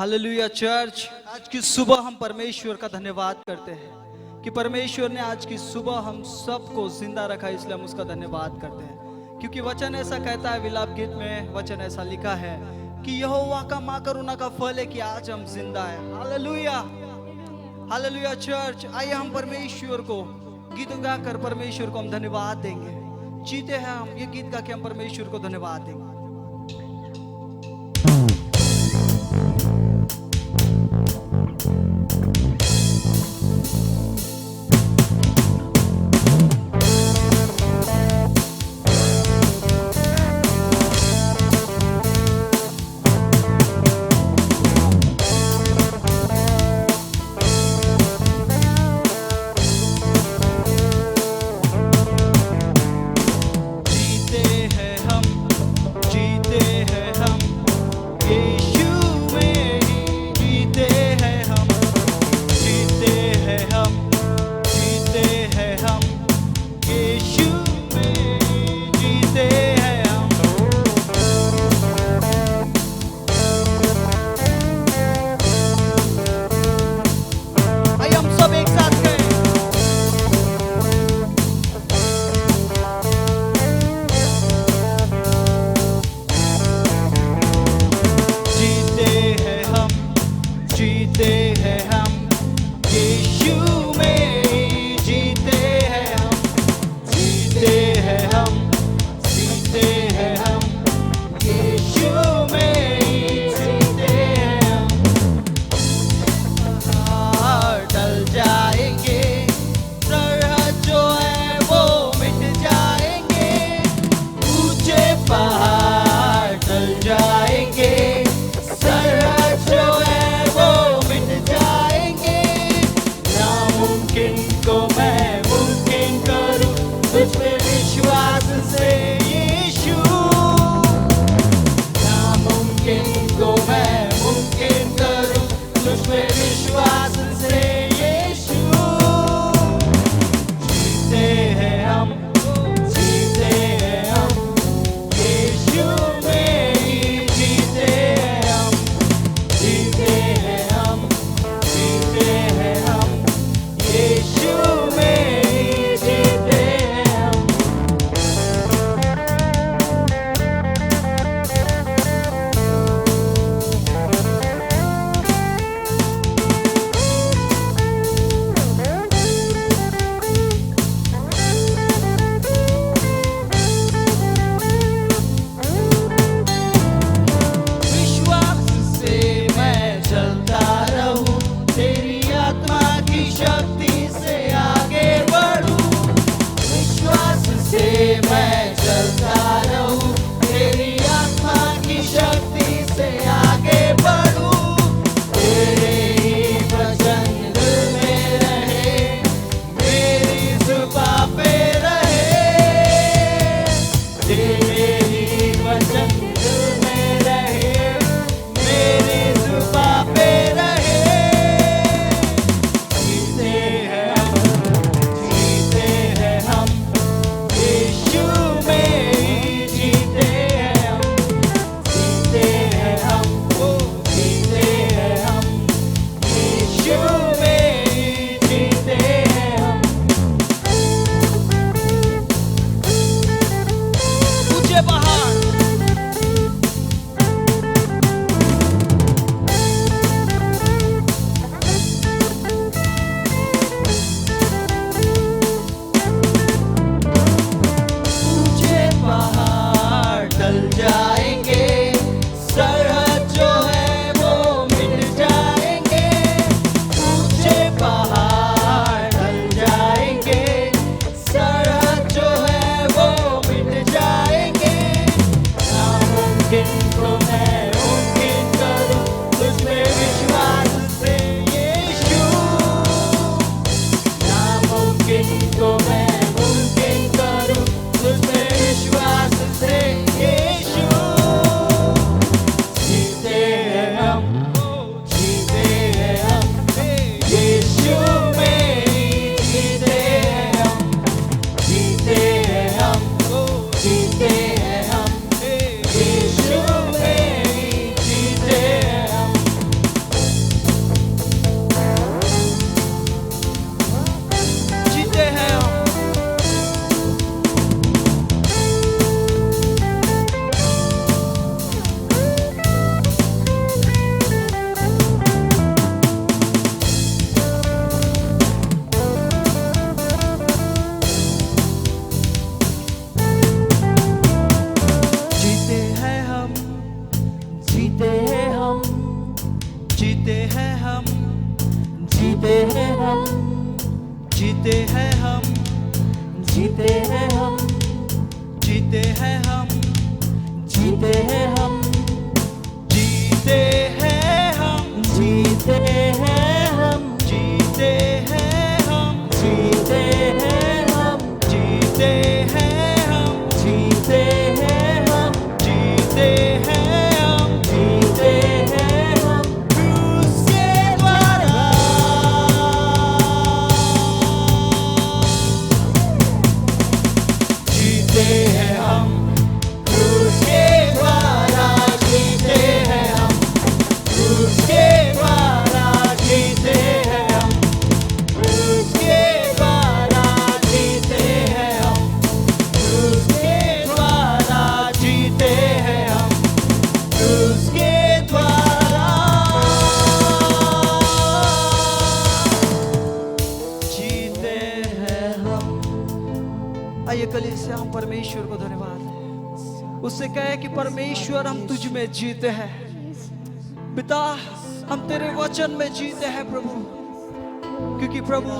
Hallelujah church. आज की सुबह हम परमेश्वर का धन्यवाद करते हैं कि परमेश्वर ने आज की सुबह हम सबको जिंदा रखा, इसलिए हम उसका धन्यवाद करते हैं। क्योंकि वचन ऐसा कहता है, विलाप गीत में वचन ऐसा लिखा है कि यहोवा का महाकरुणा का फल है कि आज हम जिंदा है। Hallelujah hallelujah church. आइए हम परमेश्वर को गीत गाकर परमेश्वर को हम धन्यवाद देंगे। जीते हैं हम ये गीत गा के हम परमेश्वर को धन्यवाद देंगे। जीते हैं हम, जीते हैं हम, जीते हैं हम, जीते हैं हम, जीते हैं हम, जीते हैं हम, जीते हैं हम, जीते हैं हम, जीते हैं हम, जीते हैं हम, जीते हैं हम, जीते हैं हम, क्रूस के द्वारा। जीते हैं हम, क्रूस के द्वारा जीते हैं हम, क्रूस के द्वारा जीते हैं हम, क्रूस के द्वारा जीते हैं हम, क्रूस के द्वारा जीते हैं हम, क्रूस के द्वारा जीते हैं हम। आइए कलीसिया हम परमेश्वर को धन्यवाद दें। उससे कहे कि परमेश्वर हम तुझ में जीते हैं। पिता हम तेरे वचन में जीते हैं प्रभु, क्योंकि प्रभु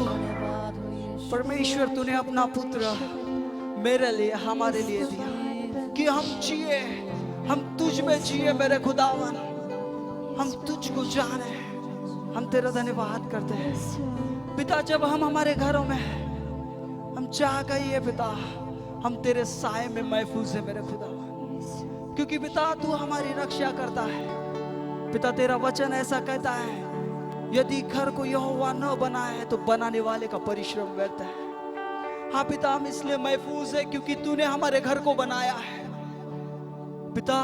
परमेश्वर तूने अपना पुत्र मेरे लिए हमारे लिए दिया कि हम जिए, हम तुझ में जिए मेरे खुदावन, हम तुझको जाने। हम तेरा धन्यवाद करते हैं पिता। जब हम हमारे घरों में हम चाह गई है पिता, हम तेरे साए में महफूज है मेरे खुदा, क्योंकि पिता तू हमारी रक्षा करता है। पिता तेरा वचन ऐसा कहता है, यदि घर को यहोवा न बनाए है तो बनाने वाले का परिश्रम व्यर्थ है। हाँ पिता हम इसलिए महफूज है क्योंकि तूने हमारे घर को बनाया है। पिता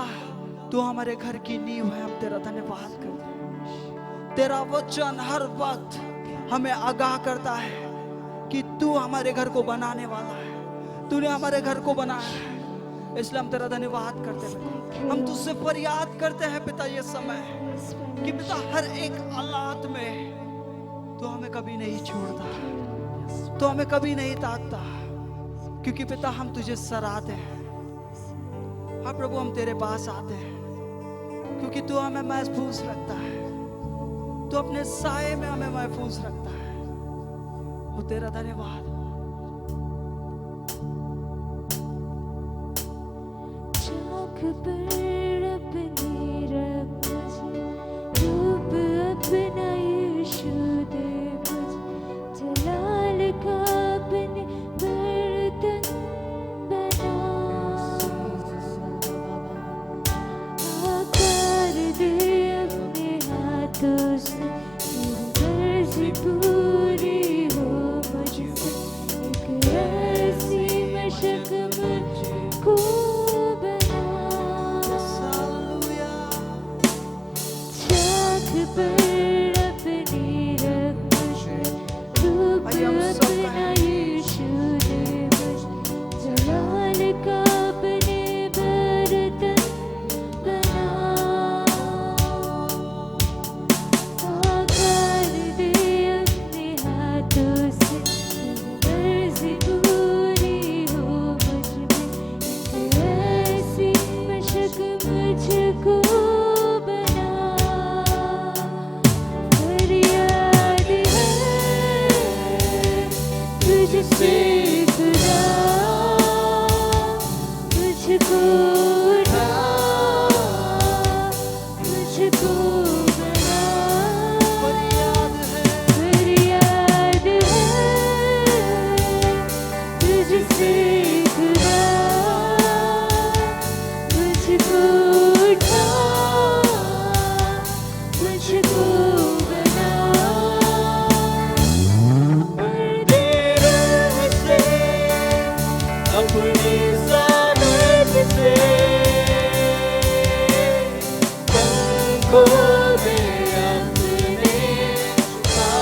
तू हमारे घर की नींव है, हम तेरा धन्यवाद करते हैं। तेरा वचन हर वक्त हमें आगाह करता है कि तू हमारे घर को बनाने वाला है, तूने हमारे घर को बनाया है। इसलिए हम तेरा धन्यवाद करते हैं पिता। हम तुझसे फरियाद करते हैं पिता ये समय कि पिता हर एक हालात में तू हमें कभी नहीं छोड़ता, तो हमें कभी नहीं ताकता, क्योंकि पिता हम तुझे सराहते हैं। हाँ प्रभु हम तेरे पास आते हैं क्योंकि तू हमें महफूज रखता है, तू अपने साए में हमें महफूज रखता है। वो तेरा धन्यवाद। चाक पर अपनी रख मुझे, रूप अपना यीशु दे मुझे, जलाल का अपने बर्तन बना, आकार दे अपने हाथों से, तेरी मर्जी पूरी हो मुझसे, एक ऐसी मशक मुझको बना। चाक पर अपनी रख मुझे, रूप अपना यीशु दे मुझे, जलाल का अपने बर्तन बना, आकार दे अपने हाथों से, तेरी मर्जी पूरी हो मुझ में, एक ऐसी मशक मुझको बना। फरियाद है तुझसे खुदा, मुझको उठा, मुझको बना। फरियाद है फरियाद है तुझसे खुदा, मुझको उठा, मुझको बना। तेरे से अपनी सामर्थ से पंखों में अपने छुपा,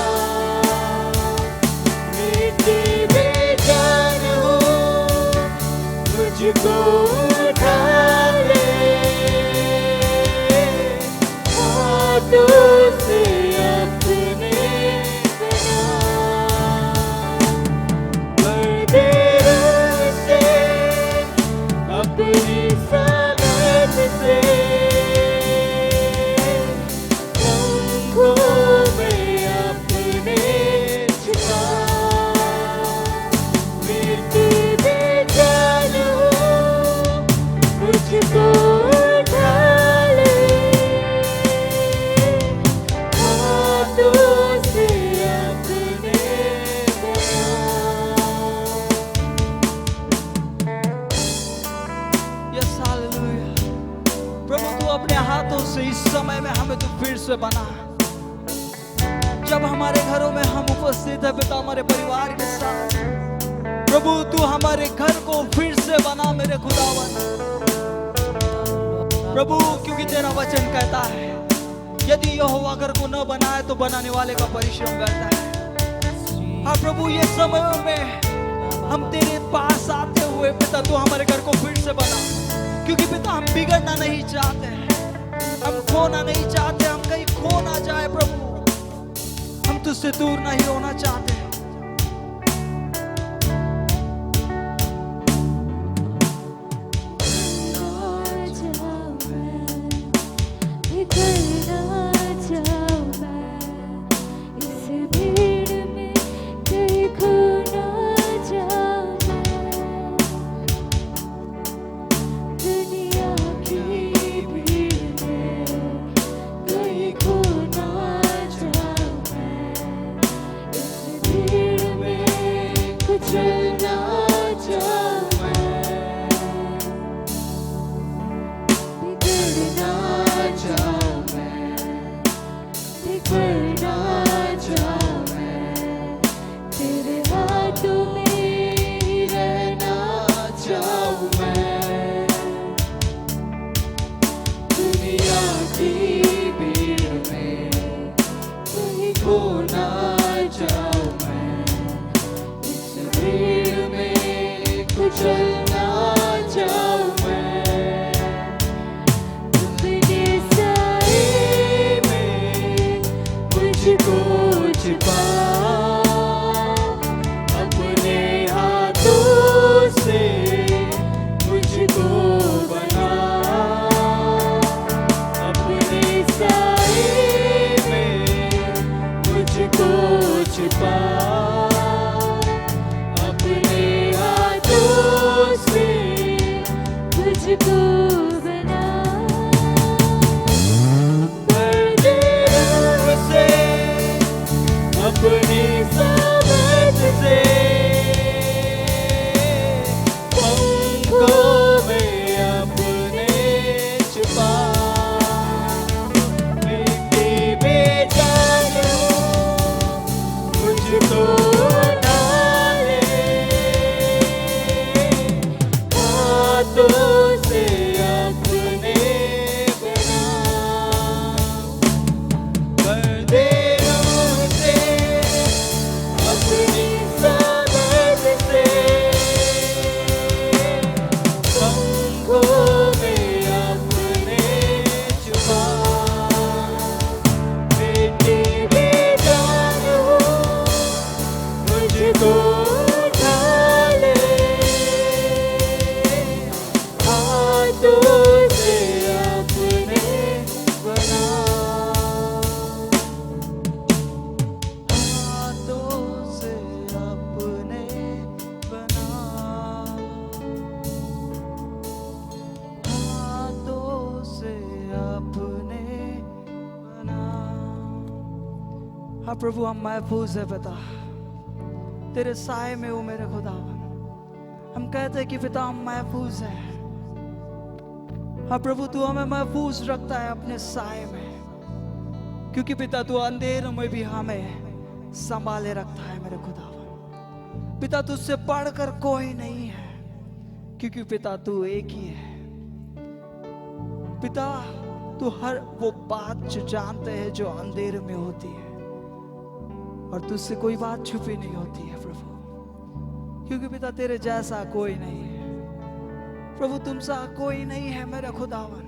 मिट्टी में जान हो मुझको उठा ले, हाथों से अपने बना। तेरे से अपनी सामर्थ से पंखों में अपने छुपा, से बना। जब हमारे घरों में हम उपस्थित है पिता हमारे परिवार के साथ, प्रभु तू हमारे घर को फिर से बना मेरे खुदावन। प्रभु क्योंकि तेरा वचन कहता है यदि यहोवा घर को न बनाए तो बनाने वाले का परिश्रम व्यर्थ है। हाँ प्रभु ये समयों में हम तेरे पास आते हुए पिता तू हमारे घर को फिर से बना, क्योंकि पिता हम बिगड़ना नहीं चाहते, हम खोना नहीं चाहते, हम कहीं खो ना जाए प्रभु, हम तुझसे दूर नहीं होना चाहते। हाँ प्रभु हम महफूज है पिता, तेरे साए में हो मेरे खुदावन। हम कहते हैं कि पिता हम महफूज है। हाँ प्रभु तू हमें महफूज रखता है अपने साए में, क्योंकि पिता तू अंधेरों में भी हमें संभाले रखता है मेरे खुदावन। पिता तुझसे बढ़कर कोई नहीं है, क्योंकि पिता तू एक ही है। पिता तू हर वो बात जो जानते हैं जो अंधेरे में होती है, और तुझसे कोई बात छुपी नहीं होती है प्रभु, क्योंकि पिता तेरे जैसा कोई नहीं है प्रभु, तुम सा कोई नहीं है मेरा खुदावन।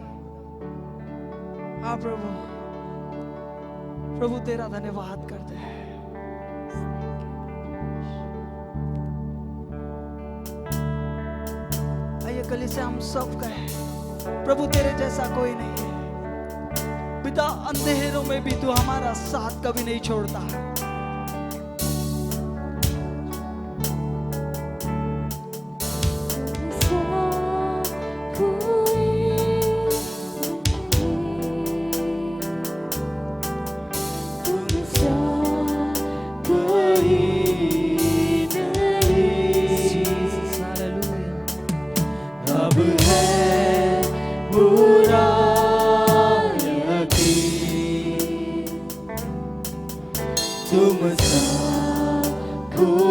हाँ प्रभु, प्रभु तेरा धन्यवाद करते हैं। आइए कली से हम सब कहें प्रभु तेरे जैसा कोई नहीं है। पिता अंधेरों में भी तू हमारा साथ कभी नहीं छोड़ता।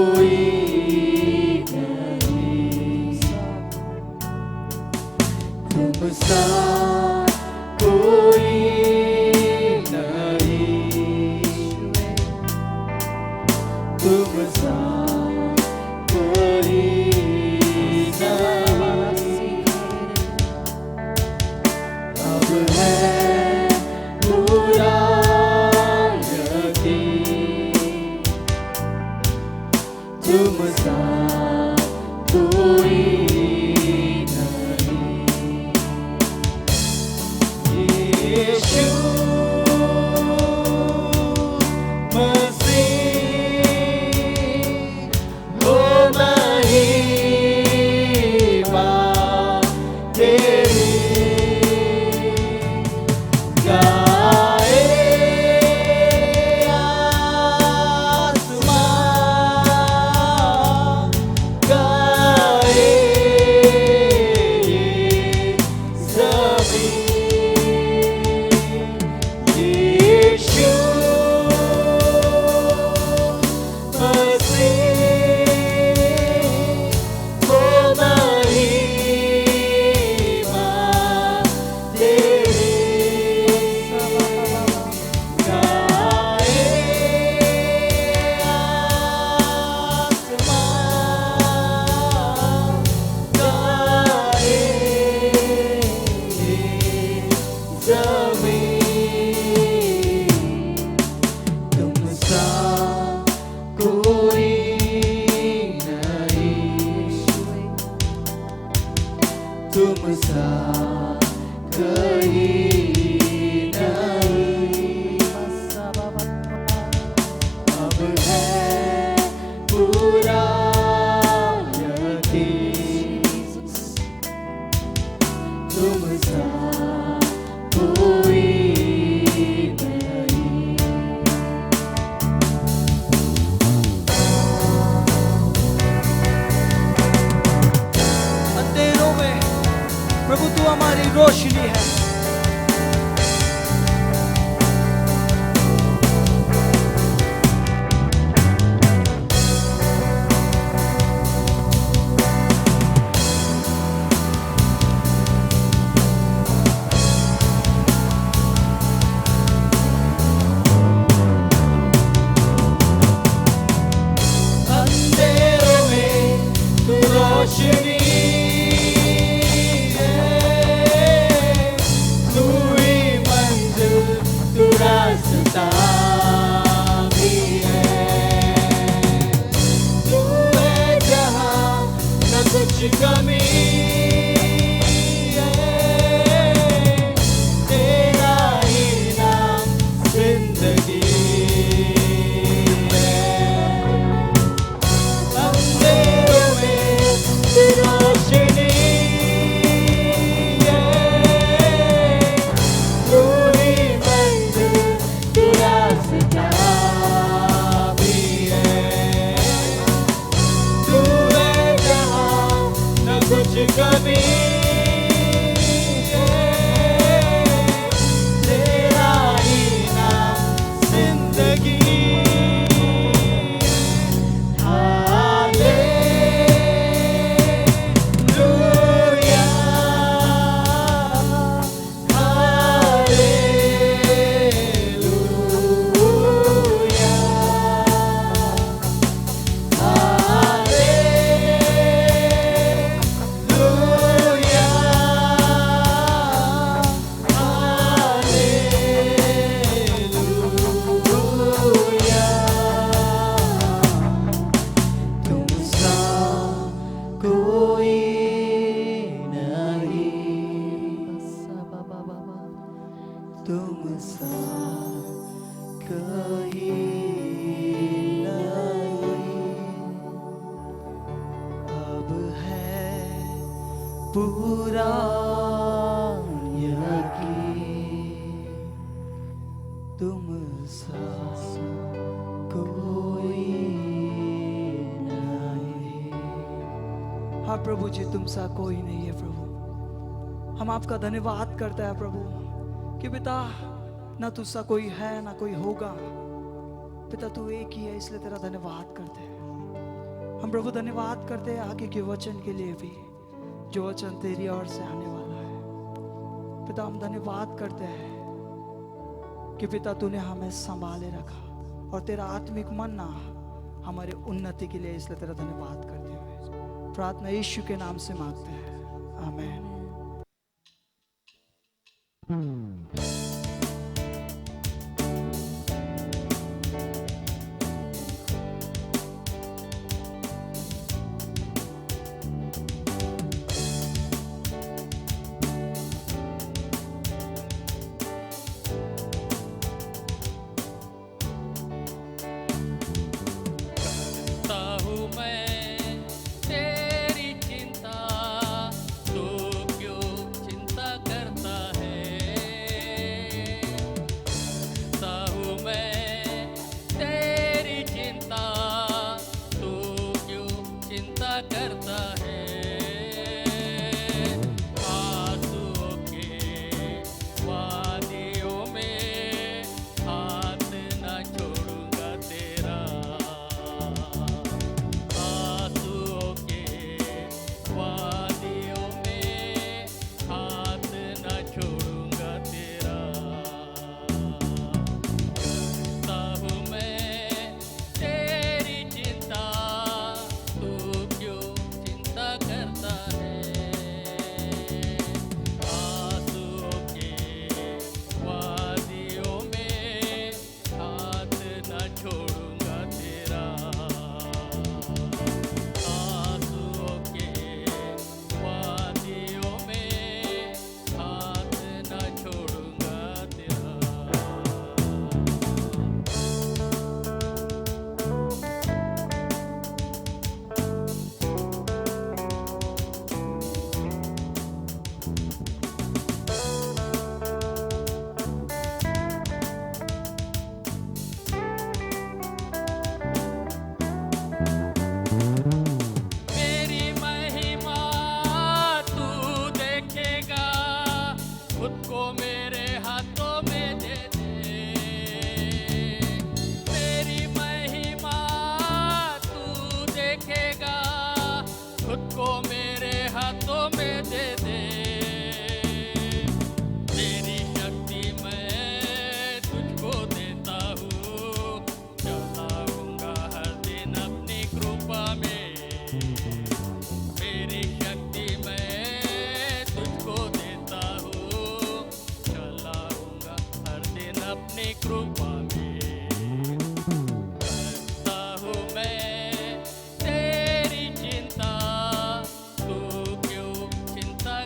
कोई नहीं, तुम सा कोई नहीं, तुम सा कोई नहीं। अब है पूरा यकीन, तुम सा कोई नहीं। यीशु मसीह हो महिमा तेरी, गाए आसमान, गाए ज़मीन। यीशु मसीह हो महिमा तेरी, गाए आसमान, गाए ज़मीन। तुम सा कोई नहीं, तुम सा कहीं नहीं। अब है पूरा यकीन, तुम सा कोई नहीं। अंधेरों में प्रभु तू हमारी रोशनी है। अंधेरों में तू रोशनी है, तू ही मंजिल, तू रास्ता भी है। तू है जहाँ न कुछ कमी है, तेरा ही नाम जिंदगी है। अंधेरों में तू रोशनी है, तू ही मंजिल, तू रास्ता भी है। तू है जहाँ न कुछ कमी है, तेरा ही नाम जिंदगी है। Hallelujah, hallelujah, hallelujah, hallelujah. तुम सा कोई नहीं, तुम सा कहीं नहीं। अब है पूरा यकीन, तुम सा कोई नहीं। हाँ प्रभु जी, तुम सा कोई नहीं है प्रभु। हम आपका धन्यवाद करते हैं प्रभु कि पिता ना तुझसा कोई है ना कोई होगा। पिता तू एक ही है, इसलिए तेरा धन्यवाद करते हैं। हम प्रभु धन्यवाद करते हैं आगे के वचन के लिए भी, जो वचन तेरी ओर से आने वाला है। पिता हम धन्यवाद करते हैं कि पिता तूने हमें संभाले रखा और तेरा आत्मिक मन ना हमारे उन्नति के लिए, इसलिए तेरा धन्यवाद करते हुए प्रार्थना यीशु के नाम से मांगते हैं, आमीन। करता हूँ मैं तेरी चिंता, तू क्यों चिंता करता है। करता हूँ मैं तेरी चिंता, तू क्यों चिंता करता है। आंसुओं के वादियों में हाथ न छोड़ूंगा तेरा। आंसुओं के वादियों में हाथ न छोड़ूंगा तेरा। करता हूँ मैं तेरी चिंता, तू क्यों चिंता करता है। आंसुओं के वादियों में हाथ न छोड़ूंगा तेरा। आंसुओं के वादियों में हाथ न छोड़ूंगा तेरा। मेरी महिमा तू देखेगा, खुद को मेरे हाथों में दे दे। मेरी महिमा तू देखेगा, खुद को मेरे हाथों में दे दे। तेरी शक्ति मैं तुझको देता हूँ, चलाऊंगा हर दिन अपनी कृपा में। मेरी शक्ति मैं तुझको देता हूँ, चलाऊंगा हर दिन अपनी कृपा में। करता हूँ मैं तेरी चिंता, तू क्यों चिंता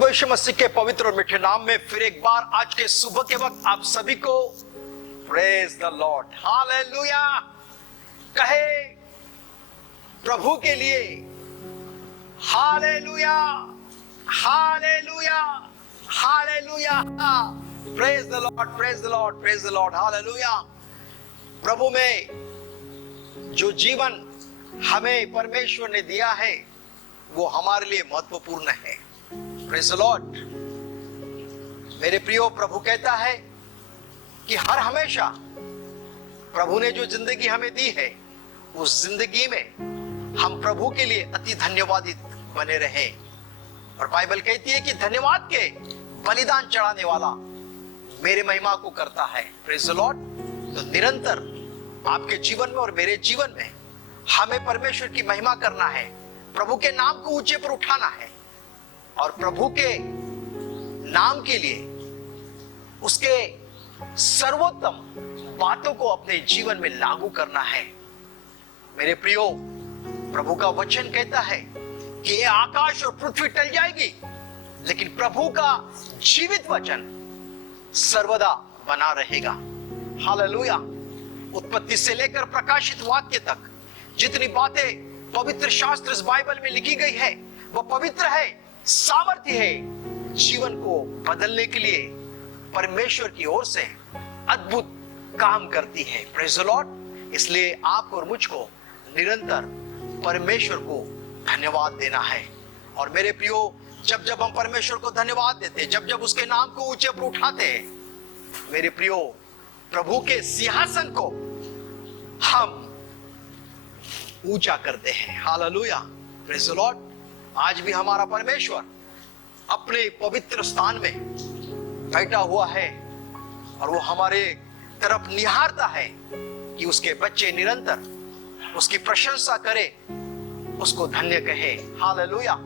प्रभु यीशु मसीह के पवित्र और मीठे नाम में फिर एक बार आज के सुबह के वक्त आप सभी को प्रेज द लॉर्ड, हालेलुया कहे प्रभु के लिए। Hallelujah, hallelujah, hallelujah, praise the Lord, praise the Lord, praise the Lord, hallelujah. प्रभु में जो जीवन हमें परमेश्वर ने दिया है वो हमारे लिए महत्वपूर्ण है। Praise the Lord. मेरे प्रियो, प्रभु कहता है कि हर हमेशा प्रभु ने जो जिंदगी हमें दी है उस जिंदगी में हम प्रभु के लिए अति धन्यवादित बने रहें। और बाइबल कहती है कि धन्यवाद के बलिदान चढ़ाने वाला मेरे महिमा को करता है। Praise the Lord. तो निरंतर आपके जीवन में और मेरे जीवन में हमें परमेश्वर की महिमा करना है, प्रभु के नाम को ऊंचे पर उठाना है और प्रभु के नाम के लिए उसके सर्वोत्तम बातों को अपने जीवन में लागू करना है। मेरे प्रियो, प्रभु का वचन कहता है कि ये आकाश और पृथ्वी टल जाएगी लेकिन प्रभु का जीवित वचन सर्वदा बना रहेगा। हालेलुया। उत्पत्ति से लेकर प्रकाशित वाक्य तक जितनी बातें पवित्र शास्त्र इस बाइबल में लिखी गई है वो पवित्र है, सामर्थ्य है, जीवन को बदलने के लिए परमेश्वर की ओर से अद्भुत काम करती है। Praise the Lord. इसलिए आपको और मुझको निरंतर परमेश्वर को धन्यवाद देना है। और मेरे प्रियो, जब जब हम परमेश्वर को धन्यवाद देते, जब जब उसके नाम को ऊंचे पर उठाते हैं, मेरे प्रियो, प्रभु के सिंहासन को हम ऊंचा करते हैं। Hallelujah, praise the Lord. आज भी हमारा परमेश्वर अपने पवित्र स्थान में बैठा हुआ है और वो हमारे तरफ निहारता है कि उसके बच्चे निरंतर उसकी प्रशंसा करें, उसको धन्य कहे। हालेलुया।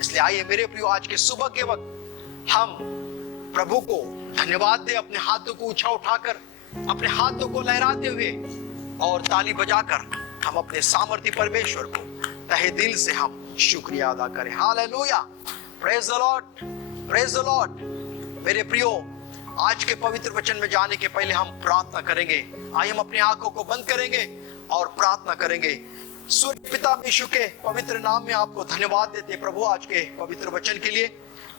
इसलिए आइए मेरे प्रियो, आज के सुबह के वक्त हम प्रभु को धन्यवाद दें, अपने हाथों को ऊंचा उठाकर, अपने हाथों को लहराते हुए और ताली बजाकर हम अपने सामर्थ्य परमेश्वर को तहे दिल से हम शुक्रिया अदा करें। Hallelujah, praise the Lord, praise the Lord. मेरे प्रियो, आज के पवित्र वचन में जाने के पहले हम प्रार्थना करेंगे। आइए हम अपनी आंखों को बंद करेंगे और प्रार्थना करेंगे। सूर्य पिता यीशु के पवित्र नाम में आपको धन्यवाद देते प्रभु आज के पवित्र वचन के लिए।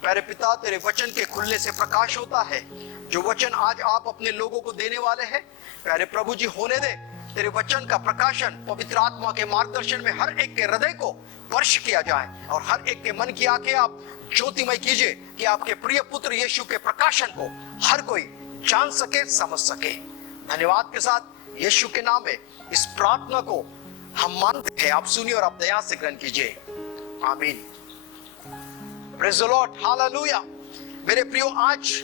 प्यारे पिता, तेरे वचन के खुलने से प्रकाश होता है। जो वचन आज आप अपने लोगों को देने वाले हैं, प्यारे प्रभु जी, होने दे तेरे वचन का प्रकाशन पवित्र आत्मा के मार्गदर्शन में हर एक के हृदय को स्पर्श किया जाए और हर एक के मन की आंखें आप ज्योतिमय कीजिए कि आपके प्रिय पुत्र यीशु के प्रकाशन को हर कोई जान सके, समझ सके। धन्यवाद के साथ यीशु के नाम में इस प्रार्थना को हम मानते हैं। आप सुनिए और आप दया से ग्रहण कीजिए। आमीन। Praise the Lord, hallelujah. मेरे प्रियो, आज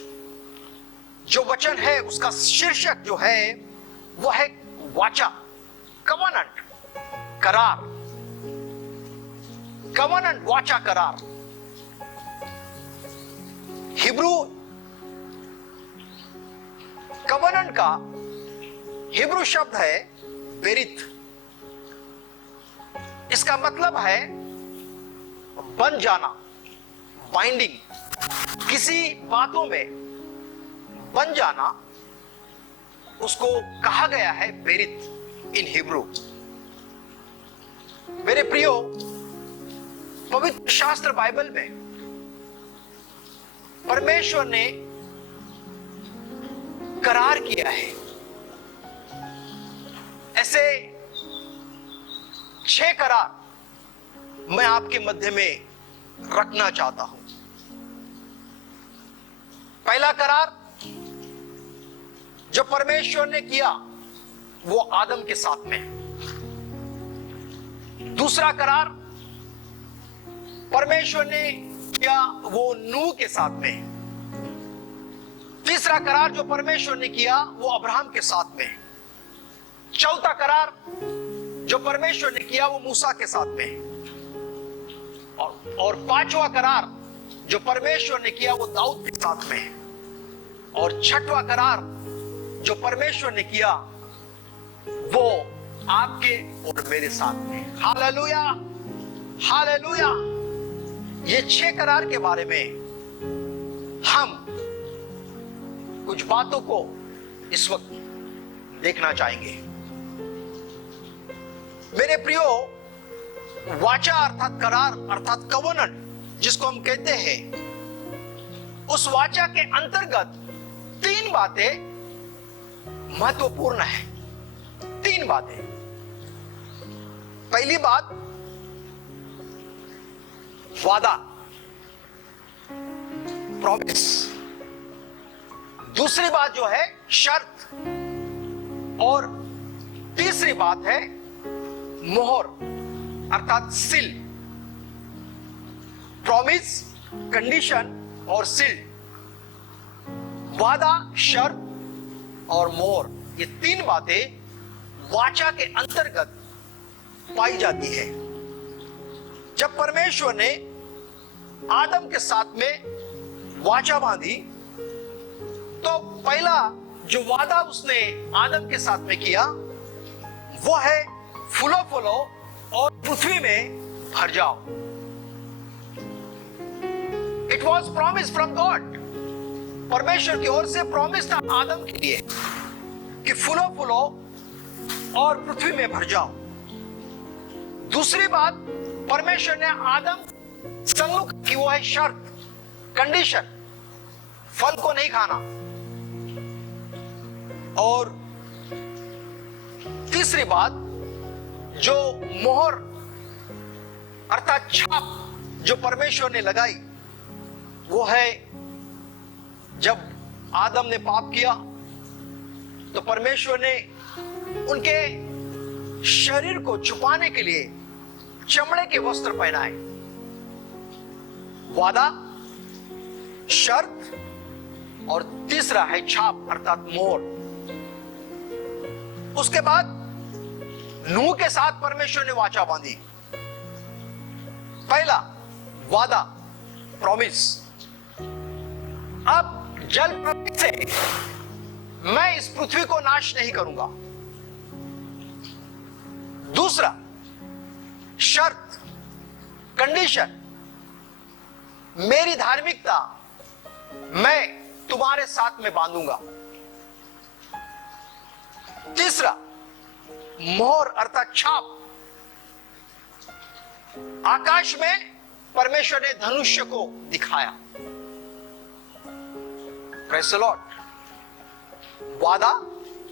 जो वचन है उसका शीर्षक जो है वो है वाचा, कवनंट, करार। कवनंट, वाचा, करार। हिब्रू कवनंट का हिब्रू शब्द है बेरित। इसका मतलब है बन जाना, बाइंडिंग। किसी बातों में बन जाना, उसको कहा गया है बेरित इन हिब्रू। मेरे प्रियो, पवित्र शास्त्र बाइबल में परमेश्वर ने करार किया है। ऐसे 6 करार मैं आपके मध्य में रखना चाहता हूं। पहला करार जो परमेश्वर ने किया वो आदम के साथ में। दूसरा करार परमेश्वर ने किया वो नूह के साथ में। तीसरा करार जो परमेश्वर ने किया वो अब्राहम के साथ में। चौथा करार जो परमेश्वर ने किया वो मूसा के साथ में। और पांचवा करार जो परमेश्वर ने किया वो दाऊद के साथ में। और छठवां करार जो परमेश्वर ने किया वो आपके और मेरे साथ में। Hallelujah, hallelujah. ये 6 करार के बारे में हम कुछ बातों को इस वक्त देखना चाहेंगे। मेरे प्रियो, वाचा अर्थात करार अर्थात कवनन जिसको हम कहते हैं, उस वाचा के अंतर्गत 3 बातें महत्वपूर्ण है। 3 बातें। पहली बात वादा, प्रॉमिस। दूसरी बात जो है शर्त, और तीसरी बात है मोहर अर्थात सील। प्रॉमिस, कंडीशन और सील। वादा, शर्त और मोहर, ये 3 बातें वाचा के अंतर्गत पाई जाती है। जब परमेश्वर ने आदम के साथ में वाचा बांधी, तो पहला जो वादा उसने आदम के साथ में किया वो है फूलो फूलो और पृथ्वी में भर जाओ। It was promise from God. परमेश्वर की ओर से प्रॉमिस था आदम के लिए कि फूलो फूलो और पृथ्वी में भर जाओ। दूसरी बात परमेश्वर ने आदम सम्मुख की, वो है शर्त, कंडीशन, फल को नहीं खाना। और तीसरी बात जो मोहर अर्थात छाप जो परमेश्वर ने लगाई, वो है जब आदम ने पाप किया तो परमेश्वर ने उनके शरीर को छुपाने के लिए चमड़े के वस्त्र पहनाए। वादा, शर्त और तीसरा है छाप अर्थात मोहर। उसके बाद नूह के साथ परमेश्वर ने वाचा बांधी। पहला वादा, प्रॉमिस। अब जल प्रलय से मैं इस पृथ्वी को नाश नहीं करूंगा। दूसरा शर्त, कंडीशन, मेरी धार्मिकता मैं तुम्हारे साथ में बांधूंगा। तीसरा मोहर अर्थात छाप। आकाश में परमेश्वर ने धनुष्य को दिखाया। Praise the Lord. वादा,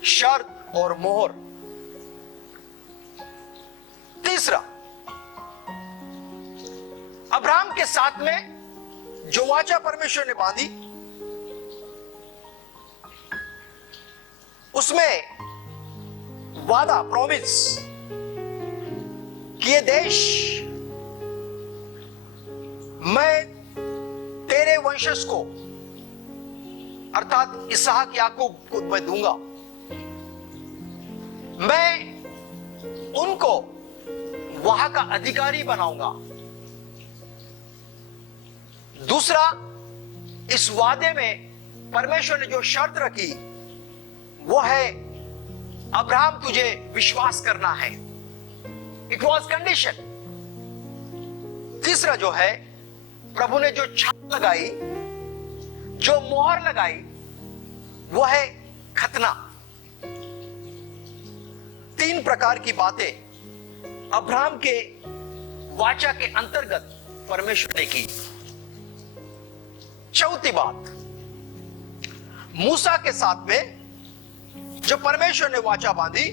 शर्त और मोहर। तीसरा अब्राहम के साथ में जो वाचा परमेश्वर ने बांधी, उसमें वादा, प्रॉमिस कि ये देश मैं तेरे वंशज को अर्थात इसहाक याकूब को मैं दूंगा। मैं उनको वहां का अधिकारी बनाऊंगा। दूसरा, इस वादे में परमेश्वर ने जो शर्त रखी वो है अब्राहम तुझे विश्वास करना है। It was condition. तीसरा जो है प्रभु ने जो छाप लगाई, जो मोहर लगाई, वो है खतना। 3 प्रकार की बातें अब्राहम के वाचा के अंतर्गत परमेश्वर ने की। चौथी बात, मूसा के साथ में जो परमेश्वर ने वाचा बांधी,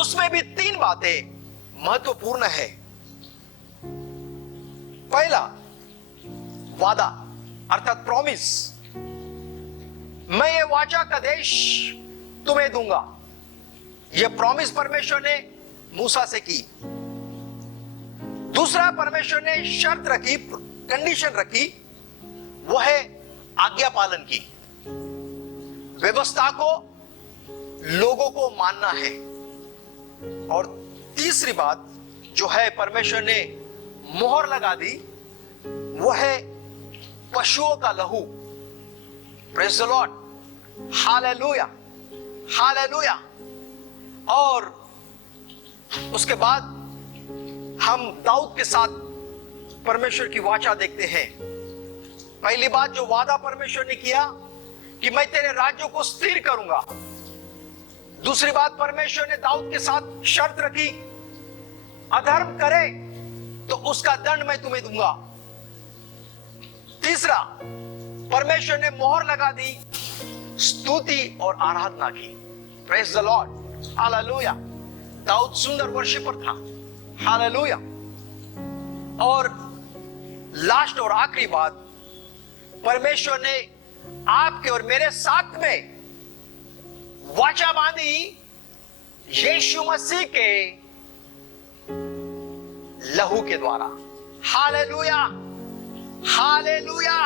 उसमें भी 3 बातें महत्वपूर्ण है। पहला वादा अर्थात प्रॉमिस, मैं ये वाचा का देश तुम्हें दूंगा। यह प्रॉमिस परमेश्वर ने मूसा से की। दूसरा परमेश्वर ने शर्त रखी, कंडीशन रखी, वो है आज्ञा पालन की। व्यवस्था को, लोगों को मानना है। और तीसरी बात जो है परमेश्वर ने मोहर लगा दी, वो है पशुओं का लहू। Praise the Lord, hallelujah, hallelujah. और उसके बाद हम दाऊद के साथ परमेश्वर की वाचा देखते हैं। पहली बात जो वादा परमेश्वर ने किया कि मैं तेरे राज्यों को स्थिर करूंगा। दूसरी बात, परमेश्वर ने दाऊद के साथ शर्त रखी, अधर्म करे तो उसका दंड मैं तुम्हें दूंगा। तीसरा, परमेश्वर ने मोहर लगा दी, स्तुति और आराधना की। Praise the Lord, hallelujah. दाऊद सुंदर वर्शिपर था, हालेलुया। और लास्ट और आखिरी बात, परमेश्वर ने आपके और मेरे साथ में वाचा बांधी यीशु मसीह के लहू के द्वारा। Hallelujah, hallelujah,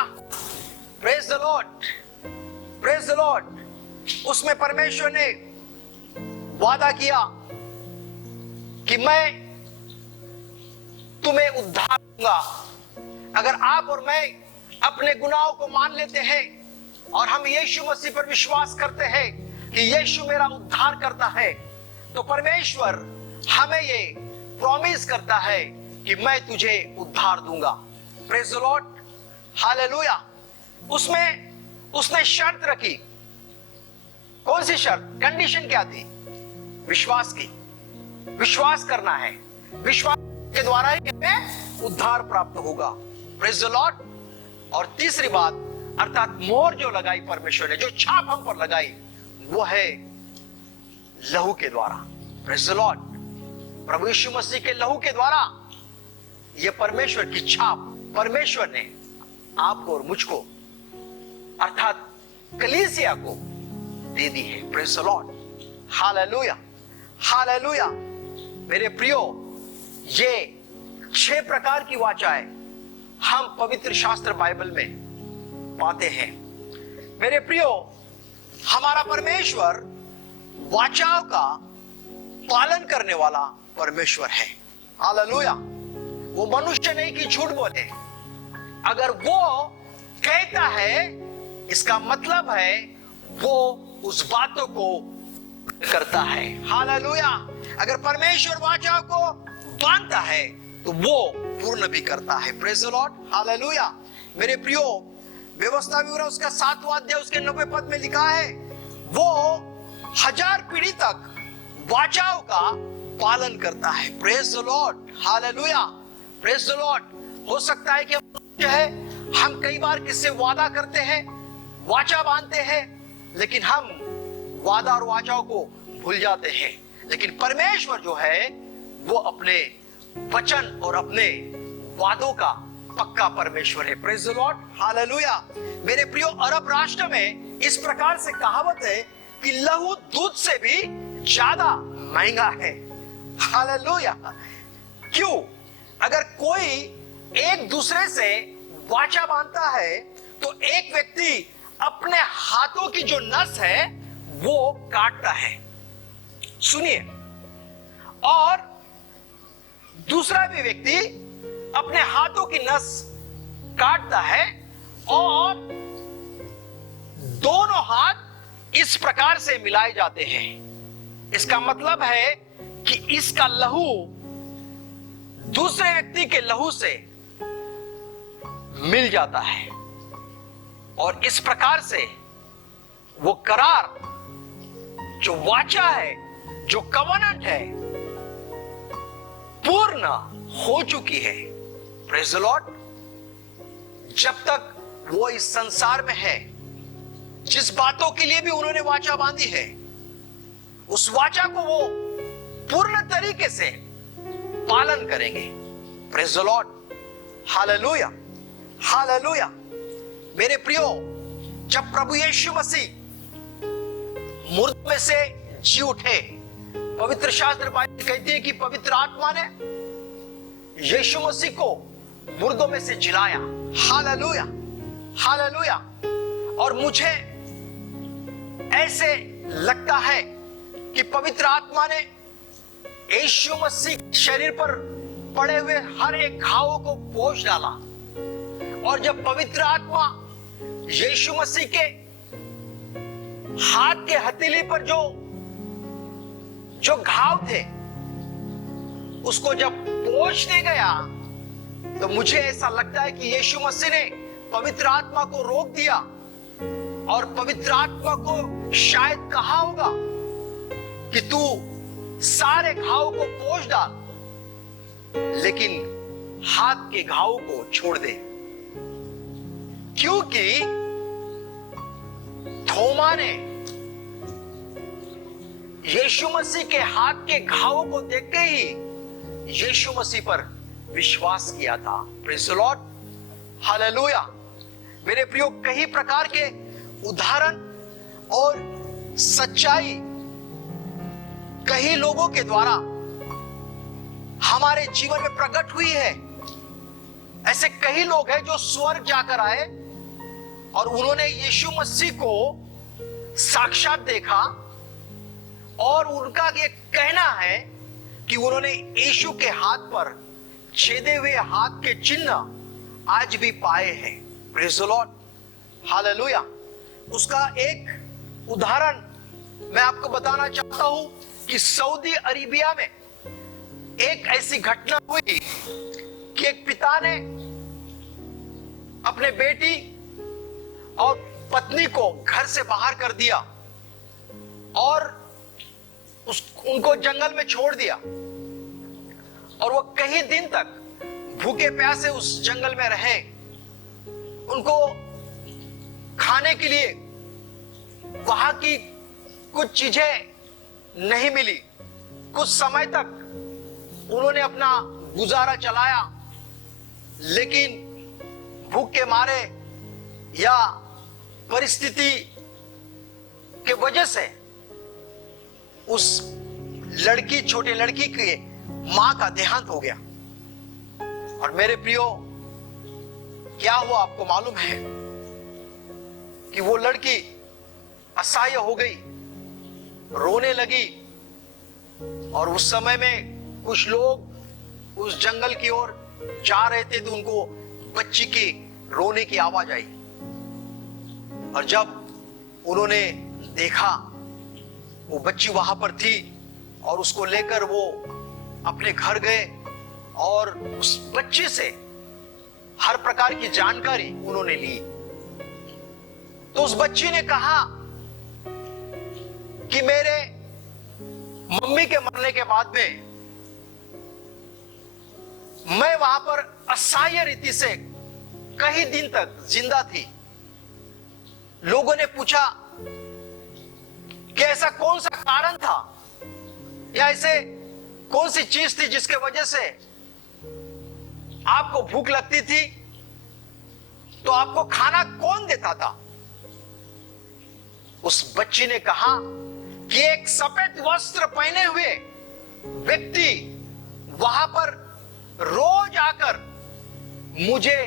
praise the Lord, praise the Lord. उसमें परमेश्वर ने वादा किया कि मैं तुम्हें उद्धार दूंगा। अगर आप और मैं अपने गुनाहों को मान लेते हैं और हम यीशु मसीह पर विश्वास करते हैं कि यीशु मेरा उद्धार करता है, तो परमेश्वर हमें ये प्रॉमिस करता है कि मैं तुझे उद्धार दूंगा। Praise the Lord, hallelujah. उसमें उसने शर्त रखी। कौन सी शर्त? कंडीशन क्या थी? विश्वास की। विश्वास करना है, विश्वास के द्वारा ही हमें उद्धार प्राप्त होगा। Praise the Lord. और तीसरी बात, अर्थात मोहर जो लगाई परमेश्वर ने, जो छाप हम पर लगाई, वो है लहू के द्वारा। Praise the Lord. प्रभु यीशु मसीह के लहू के द्वारा ये परमेश्वर की छाप परमेश्वर ने आपको और मुझको, अर्थात कलीसिया को दे दी है। Praise the Lord, hallelujah, hallelujah. मेरे प्रियो, ये 6 प्रकार की वाचाएं हम पवित्र शास्त्र बाइबल में पाते हैं। मेरे प्रियो, हमारा परमेश्वर वाचाओं का पालन करने वाला परमेश्वर है। हालेलुया। वो मनुष्य नहीं कि झूठ बोले। अगर वो कहता है, इसका मतलब है वो उस बातों को करता है। हालेलुया। अगर परमेश्वर वाचाओं को बांधता है तो वो पूर्ण भी करता है। Praise the Lord, hallelujah. मेरे प्रियो, व्यवस्था विवरण उसका 7वां अध्याय उसके 90 पद में लिखा है, वो 1000 पीढ़ी तक वाचाओं का पालन करता है। Praise the Lord, hallelujah, praise the Lord. हो सकता है कि हम कई बार किससे वादा करते हैं, वाचा बांधते हैं, लेकिन हम वादा और वाचाओं को भूल जाते हैं। लेकिन परमेश्वर जो है वो अपने वचन और अपने वादों का पक्का परमेश्वर है। Praise the Lord, hallelujah. मेरे प्रियो, अरब राष्ट्र में इस प्रकार से कहावत है कि लहू दूध से भी ज्यादा महंगा है। हालेलुया। क्यों? अगर कोई एक दूसरे से वाचा बांधता है तो एक व्यक्ति अपने हाथों की जो नस है वो काटता है, सुनिए, और दूसरा भी व्यक्ति अपने हाथों की नस काटता है और दोनों हाथ इस प्रकार से मिलाए जाते हैं। इसका मतलब है कि इसका लहू दूसरे व्यक्ति के लहू से मिल जाता है और इस प्रकार से वो करार, जो वाचा है, जो कवनेंट है, पूर्ण हो चुकी है। Praise the Lord. जब तक वो इस संसार में है, जिस बातों के लिए भी उन्होंने वाचा बांधी है, उस वाचा को वो पूर्ण तरीके से पालन करेंगे। Praise the Lord, hallelujah, hallelujah. मेरे प्रियो, जब प्रभु यीशु मसीह मुर्दों में से जी उठे, पवित्र शास्त्र बाइबल कहती है कि पवित्र आत्मा ने यीशु मसीह को मुर्दों में से जिलाया। Hallelujah, hallelujah. और मुझे ऐसे लगता है कि पवित्र आत्मा ने यीशु मसीह शरीर पर पड़े हुए हर एक घावों को पोंछ डाला। और जब पवित्र आत्मा यीशु मसीह के हाथ के हथेली पर जो घाव थे उसको जब पोंछने गया, तो मुझे ऐसा लगता है कि यीशु मसीह ने पवित्र आत्मा को रोक दिया और पवित्र आत्मा को शायद कहा होगा कि तू सारे घाव को पोंछ डाल, लेकिन हाथ के घाव को छोड़ दे। क्योंकि थोमा ने यीशु मसीह के हाथ के घावों को देख के ही यीशु मसीह पर विश्वास किया था। Praise the Lord, hallelujah. मेरे प्रियो, कई प्रकार के उदाहरण और सच्चाई कई लोगों के द्वारा हमारे जीवन में प्रकट हुई है। ऐसे कई लोग हैं जो स्वर्ग जाकर आए और उन्होंने यीशु मसीह को साक्षात देखा और उनका ये कहना है कि उन्होंने यीशु के हाथ पर छेदे हुए हाथ के चिन्ह आज भी पाए हैं। Praise the Lord, hallelujah. उसका एक उदाहरण मैं आपको बताना चाहता हूं कि सऊदी अरेबिया में एक ऐसी घटना हुई कि एक पिता ने अपने बेटी और पत्नी को घर से बाहर कर दिया और उनको जंगल में छोड़ दिया और वो कई दिन तक भूखे प्यासे उस जंगल में रहे। उनको खाने के लिए वहां की कुछ चीजें नहीं मिली। कुछ समय तक उन्होंने अपना गुजारा चलाया, लेकिन भूख के मारे या परिस्थिति के वजह से उस लड़की, छोटे लड़की के मां का देहांत हो गया। और मेरे प्रियो, क्या हुआ आपको मालूम है कि वो लड़की असहाय हो गई, रोने लगी। और उस समय में कुछ लोग उस जंगल की ओर जा रहे थे तो उनको बच्ची के रोने की आवाज आई। और जब उन्होंने देखा वो बच्ची वहां पर थी और उसको लेकर वो अपने घर गए और उस बच्चे से हर प्रकार की जानकारी उन्होंने ली। तो उस बच्ची ने कहा कि मेरे मम्मी के मरने के बाद में मैं वहां पर असहाय रीति से कई दिन तक जिंदा थी। लोगों ने पूछा कि ऐसा कौन सा कारण था या ऐसे कौन सी चीज थी जिसके वजह से आपको भूख लगती थी, तो आपको खाना कौन देता था? उस बच्ची ने कहा कि एक सफेद वस्त्र पहने हुए व्यक्ति वहां पर रोज आकर मुझे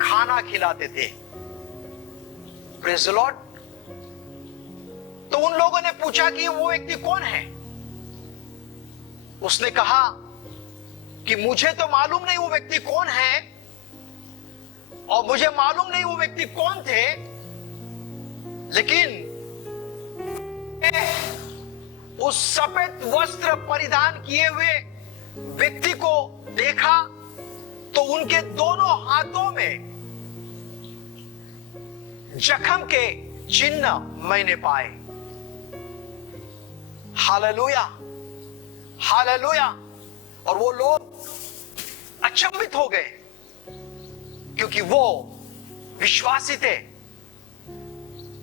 खाना खिलाते थे। Praise the Lord. तो उन लोगों ने पूछा कि वो व्यक्ति कौन है? उसने कहा कि मुझे तो मालूम नहीं वो व्यक्ति कौन है और मुझे मालूम नहीं वो व्यक्ति कौन थे, लेकिन उस सफेद वस्त्र परिधान किए हुए व्यक्ति को देखा तो उनके दोनों हाथों में जख्म के चिन्ह मैंने पाए। Hallelujah, hallelujah. और वो लोग अचंभित हो गए क्योंकि वो विश्वासी थे,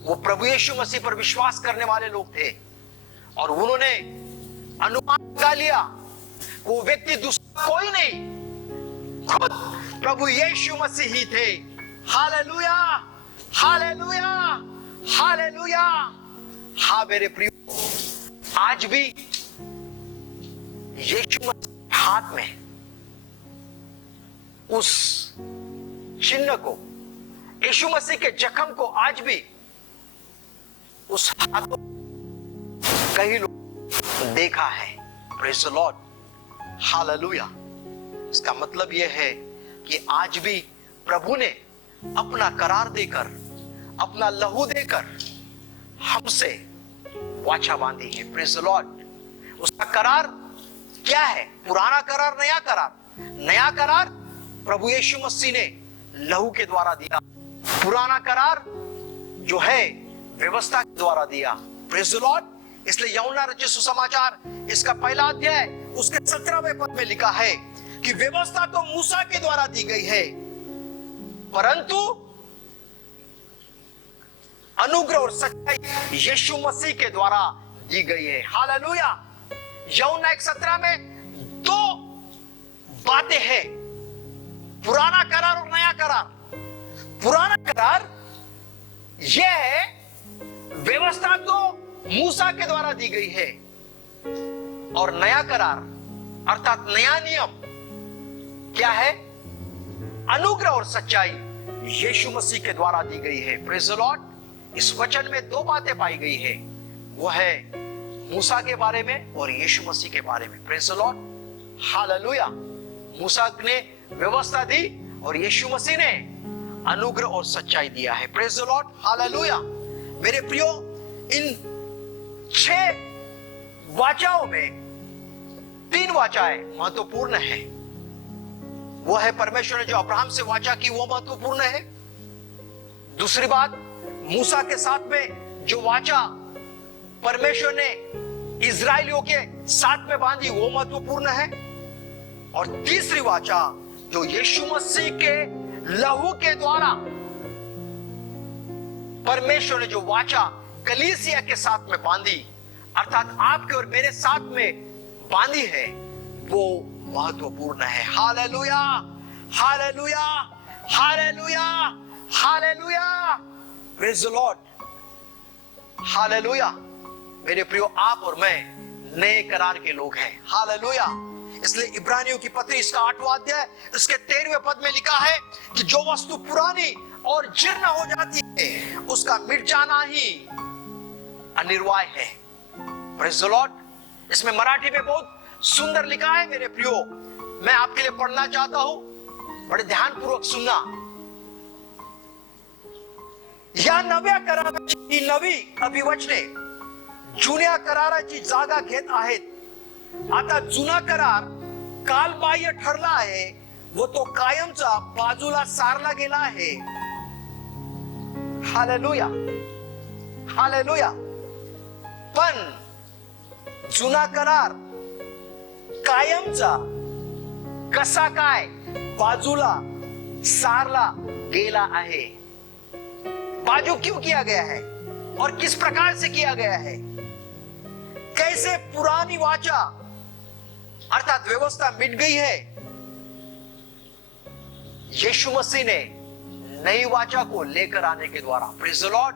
वो प्रभु यीशु मसीह पर विश्वास करने वाले लोग थे। और उन्होंने अनुमान लगा लिया वो व्यक्ति दूसरा कोई नहीं, खुद प्रभु यीशु मसीह ही थे। Hallelujah, hallelujah, hallelujah. हाँ मेरे प्रियो, आज भी यीशु मसीह के हाथ में उस चिन्ह को, यीशु मसीह के जख्म को आज भी उस हाथों कई लोग देखा है। Praise the Lord, hallelujah. इसका मतलब यह है कि आज भी प्रभु ने अपना करार देकर, अपना लहू देकर हमसे वाचा बांधी है। Praise the Lord. उसका करार क्या है? पुराना करार, नया करार। नया करार प्रभु यीशु मसीह ने लहू के द्वारा दिया। पुराना करार जो है व्यवस्था के द्वारा दिया। Praise the Lord. इसलिए यूहन्ना रचित सुसमाचार इसका पहला अध्याय उसके 17वें पद में लिखा है कि व्यवस्था तो मूसा के द्वारा दी गई है, परंतु अनुग्रह और सच्चाई यीशु मसीह के द्वारा दी गई है। हालेलुया। यूहन्ना 1:17 में दो बातें हैं, पुराना करार और नया करार। पुराना करार यह है, व्यवस्था तो मूसा के द्वारा दी गई है, और नया करार अर्थात नया नियम क्या है? अनुग्रह और सच्चाई यीशु मसीह के द्वारा दी गई है। Praise the Lord. इस वचन में दो बातें पाई गई है, वो है मूसा के बारे में और यीशु मसीह के बारे में। Praise the Lord. हालेलुया। मूसा ने व्यवस्था दी और यीशु मसीह ने अनुग्रह और सच्चाई दिया है। Praise the Lord. हालेलुया। मेरे प्रियो, इन 6 वाचाओं में 3 वाचाएं महत्वपूर्ण है। वो है परमेश्वर ने जो अब्राहम से वाचा की, वो महत्वपूर्ण है। दूसरी बात, मूसा के साथ में जो वाचा परमेश्वर ने इजराइलियों के साथ में बांधी, वो महत्वपूर्ण है। और तीसरी वाचा जो यीशु मसीह के लहू के द्वारा परमेश्वर ने जो वाचा कलीसिया के साथ में बांधी, अर्थात आपके और मेरे साथ में बांधी है, वो महत्वपूर्ण है। Hallelujah, hallelujah, hallelujah, hallelujah. Praise the Lord. Hallelujah. मेरे प्रियो, आप और मैं नए करार के लोग हैं। हालेलुया। इसलिए इब्रानियों की पत्री इसका 8वां अध्याय इसके 13वें पद में लिखा है कि जो वस्तु पुरानी और जीर्ण हो जाती है, उसका मिट जाना ही अनिर्वाय है। Praise the Lord. इसमें मराठी में बहुत सुंदर लिखा है मेरे प्रियो, मैं आपके लिए पढ़ना चाहता हूं, बड़े ध्यानपूर्वक सुनना। या नव्या कराराची ही नवी अभिवचने जुन्या कराराची जागा घेत आहेत। आता जुना करार कालबाह्य ठरला आहे व तो कायमचा बाजूला सारला गेला आहे। Hallelujah, hallelujah. पण जुना करार कायमचा कसा काय बाजूला सारला गेला आहे? बाजू क्यों किया गया है और किस प्रकार से किया गया है? कैसे पुरानी वाचा अर्थात व्यवस्था मिट गई है, यीशु मसीह ने नई वाचा को लेकर आने के द्वारा। Praise the Lord.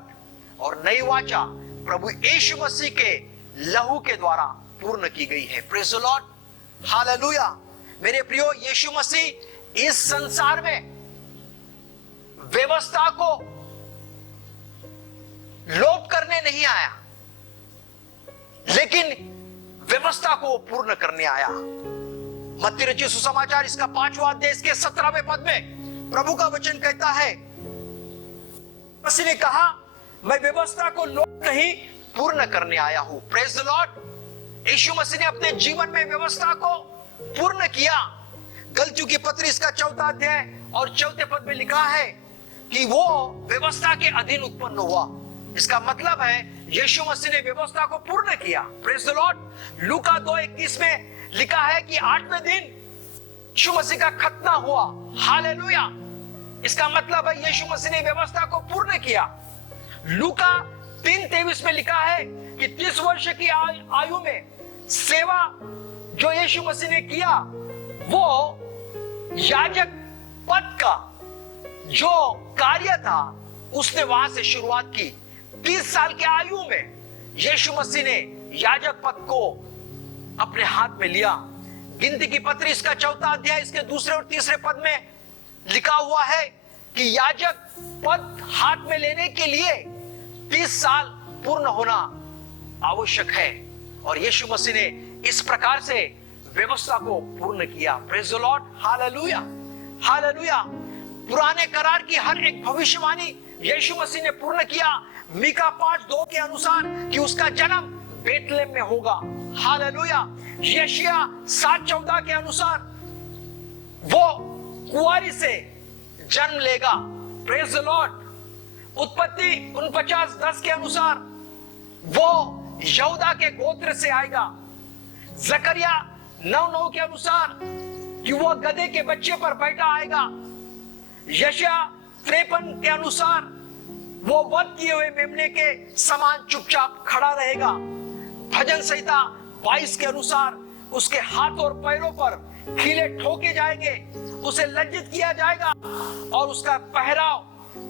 और नई वाचा प्रभु यीशु मसीह के लहू के द्वारा पूर्ण की गई है। Praise the Lord. हालेलुया। मेरे प्रियो, यीशु मसीह इस संसार में व्यवस्था को लोप करने नहीं आया, लेकिन व्यवस्था को पूर्ण करने आया। मत्ती रचित सुसमाचार इसका 5वां अध्याय इसके 17वें पद में प्रभु का वचन कहता है, मसीह ने कहा, मैं व्यवस्था को लोप नहीं पूर्ण करने आया हूं। Praise the Lord. यीशु मसीह ने अपने जीवन में व्यवस्था को पूर्ण किया। गलतियों की पत्री इसका 4वां अध्याय और 4वें पद में लिखा है कि वो व्यवस्था के अधीन उत्पन्न हुआ। इसका मतलब है यीशु मसीह ने व्यवस्था को पूर्ण किया। Praise the Lord. लूका 2:21 में लिखा है कि 8वें दिन यीशु मसीह का खतना हुआ। हालेलुया। इसका मतलब है यीशु मसीह ने व्यवस्था को पूर्ण किया। लूका 3:23 में लिखा है कि 30 वर्ष की आयु में सेवा जो यीशु मसीह ने किया, वो याजक पद का जो कार्य था उसने वहां से शुरुआत की। 30 साल की आयु में यीशु मसीह ने याजक पद को अपने हाथ में लिया। गिनती की पत्री इसका 4वां अध्याय इसके 2 और 3 पद में लिखा हुआ है कि याजक पद हाथ में लेने के लिए 30 साल पूर्ण होना आवश्यक है, और यीशु मसीह ने इस प्रकार से व्यवस्था को पूर्ण किया। Praise the Lord. Hallelujah, hallelujah. पुराने करार की हर एक भविष्यवाणी यीशु मसीह ने पूर्ण किया। मीका 5:2 के अनुसार कि उसका जन्म बेतलेहम में होगा। हालेलुया। यशायाह 7:14 के अनुसार वो कुंवारी से जन्म लेगा। Praise the Lord. उत्पत्ति 49:10 के अनुसार वो यहूदा के गोत्र से आएगा। जकरिया 9:9 के अनुसार कि वो गधे के बच्चे पर बैठा आएगा। यशायाह 53 के अनुसार वो वध किए हुए मेमने के समान चुपचाप खड़ा रहेगा। भजन संहिता 22 के अनुसार उसके हाथ और पैरों पर खीले ठोके जाएंगे, उसे लज्जित किया जाएगा और उसका पहराव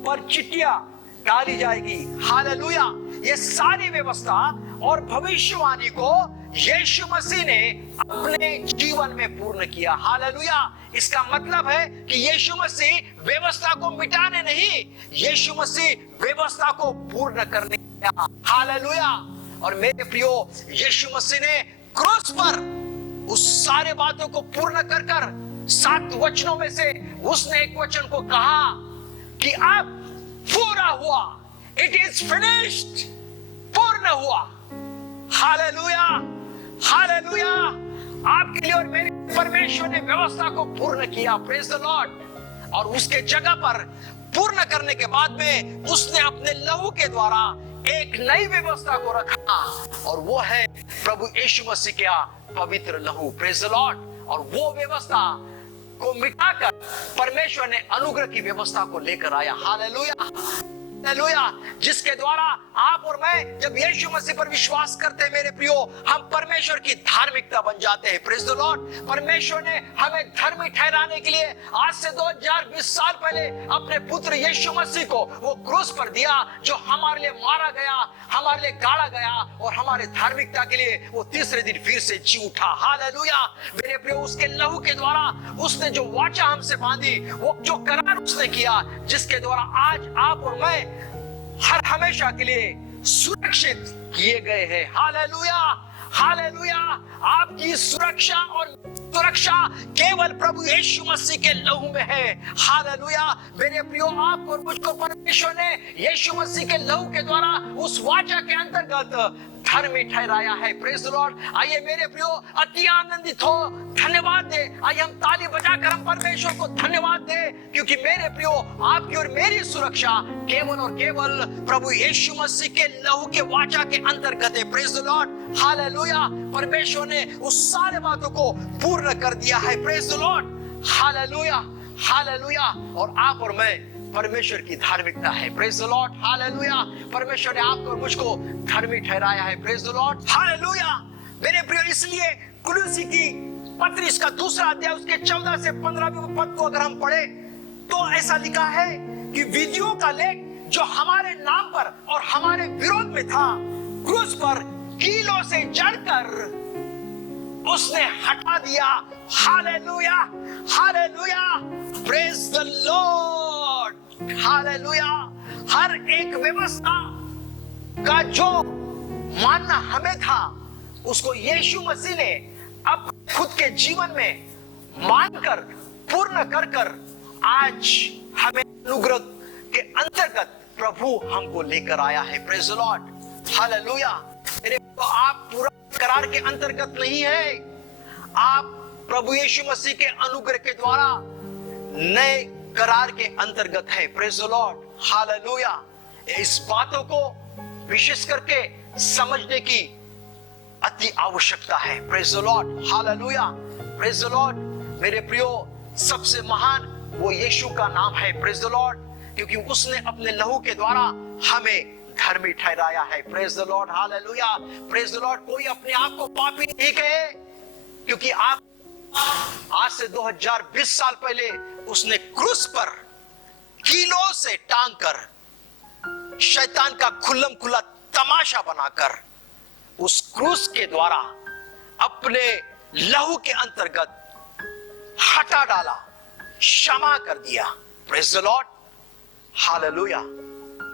पर चिट्टियां डाली जाएगी। हालेलुया। ये सारी व्यवस्था और भविष्यवाणी को यीशु मसीह ने अपने जीवन में पूर्ण किया। हालेलुया। इसका मतलब है कि यीशु मसीह व्यवस्था को मिटाने नहीं, यीशु मसीह व्यवस्था को पूर्ण करने आया। हालेलुया। और मेरे प्रियो, यीशु मसीह ने क्रूस पर उस सारे बातों को पूर्ण कर कर 7 वचनों में से उसने एक वचन को कहा कि अब पूरा हुआ। It is finished. पूर्ण हुआ। हालेलुया। हालेलुया। आपके लिए और मेरे परमेश्वर ने व्यवस्था को पूर्ण किया। Praise the Lord. और उसके जगह पर पूर्ण करने के बाद में उसने अपने लहू के द्वारा एक नई व्यवस्था को रखा और वो है प्रभु यीशु मसीह का पवित्र लहू। Praise the Lord. और वो व्यवस्था को मिटाकर परमेश्वर ने अनुग्रह की व्यवस्था को लेकर आया। हालेलुया। हालेलुया। जिसके द्वारा आप और मैं जब यीशु मसीह पर विश्वास करते हैं मेरे प्रियो, हम परमेश्वर की धार्मिकता बन जाते हैं। Praise the Lord. परमेश्वर ने हमें धर्मी ठहराने के लिए आज से 2020 साल पहले अपने पुत्र यीशु मसीह को वो क्रूस पर दिया, जो हमारे लिए मारा गया, हमारे लिए गाड़ा गया और हमारे धार्मिकता के लिए वो तीसरे दिन फिर से जी उठा। हालेलुया। मेरे प्रियो, उसके लहू के द्वारा उसने जो वाचा हमसे बांधी, वो जो करार उसने किया, जिसके द्वारा आज आप और मैं हर हमेशा के लिए सुरक्षित किए गए हैं। हालेलुया। हालेलुया। आपकी सुरक्षा और सुरक्षा केवल प्रभु यीशु मसीह के लहू में है। हालेलुया। मेरे प्रियो, आप और मुझको परमेश्वर ने यीशु मसीह के लहू के द्वारा उस वाचा के अंतर्गत धर्मी ठहराया है। Praise the Lord. आइए मेरे प्रियो, अति आनंदित हो, धन्यवाद दे। आइए हम ताली बजाकर हम परमेश्वर को धन्यवाद दे, क्योंकि मेरे प्रियो, आपकी और मेरी सुरक्षा केवल और केवल प्रभु यीशु मसीह के लहू के वाचा के अंतर्गत है। Praise the Lord. हालेलुया। परमेश्वर ने उस सारे बातों को पूर्ण कर दिया है। Praise the Lord. Hallelujah. Hallelujah. और आप और मैं परमेश्वर की धार्मिकता है। Praise the Lord. हालेलुया। परमेश्वर ने आपको और मुझको धर्मी ठहराया है। Praise the Lord. हालेलुया। मेरे प्रियो, इसलिए कुलुसी की पत्री इसका 2 अध्याय उसके 14 से 15वें पद को अगर हम पढ़े तो ऐसा लिखा है कि विधियों का लेख जो हमारे नाम पर और हमारे विरोध में था, क्रूस पर कीलों से जड़कर उसने हटा दिया। Hallelujah. Hallelujah. Praise the Lord. Hallelujah. हर एक व्यवस्था का जो मानना हमें था, उसको यीशु मसीह ने अब खुद के जीवन में मानकर पूर्ण कर कर आज हमें अनुग्रह के अंतर्गत प्रभु हमको लेकर आया है। Praise the Lord. हालेलुया। तो आप पूरा करार के अंतर्गत नहीं है, आप प्रभु यीशु मसीह के अनुग्रह के द्वारा नए करार के अंतर्गत है। Praise the Lord. हालेलुया। इस बातों को विशेष करके समझने की अति आवश्यकता है। Praise the Lord. Hallelujah. Praise the Lord. मेरे प्रियो, सबसे महान वो यीशु का नाम है। Praise the Lord. क्योंकि उसने अपने लहू के द्वारा हमें धर्मी ठहराया है। Praise the Lord. Hallelujah. Praise the Lord. कोई अपने आप को पापी नहीं कहे, क्योंकि आप आज से 2020 साल पहले उसने क्रूस पर कीलों से टांग कर शैतान का खुल्लम खुल्ला तमाशा बनाकर उस क्रूस के द्वारा अपने लहू के अंतर्गत हटा डाला, क्षमा कर दिया। Praise the Lord. हालेलुया।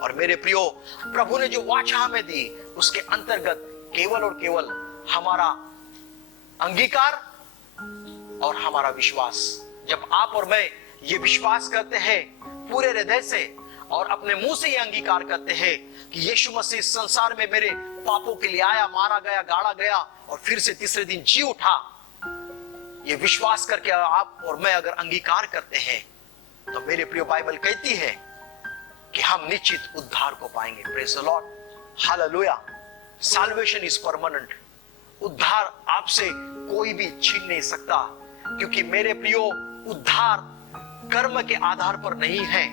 और मेरे प्रियो, प्रभु ने जो वाचा हमें दी, उसके अंतर्गत केवल और केवल हमारा अंगीकार और हमारा विश्वास। जब आप और मैं ये विश्वास करते हैं पूरे हृदय से और अपने मुंह से ये अंगीकार करते हैं कि यीशु मसीह संसार में मेरे पापों के लिए आया, मारा गया, गाड़ा गया और फिर से तीसरे दिन जी उठा, ये विश्वास करके आप और मैं अगर अंगीकार करते हैं, तो मेरे प्रिय, बाइबल कहती है कि हम निश्चित उद्धार को पाएंगे। Praise the Lord, hallelujah. Salvation is permanent. उद्धार आपसे कोई भी छीन नहीं सकता, क्योंकि मेरे प्रियो उद्धार कर्म के आधार पर नहीं है,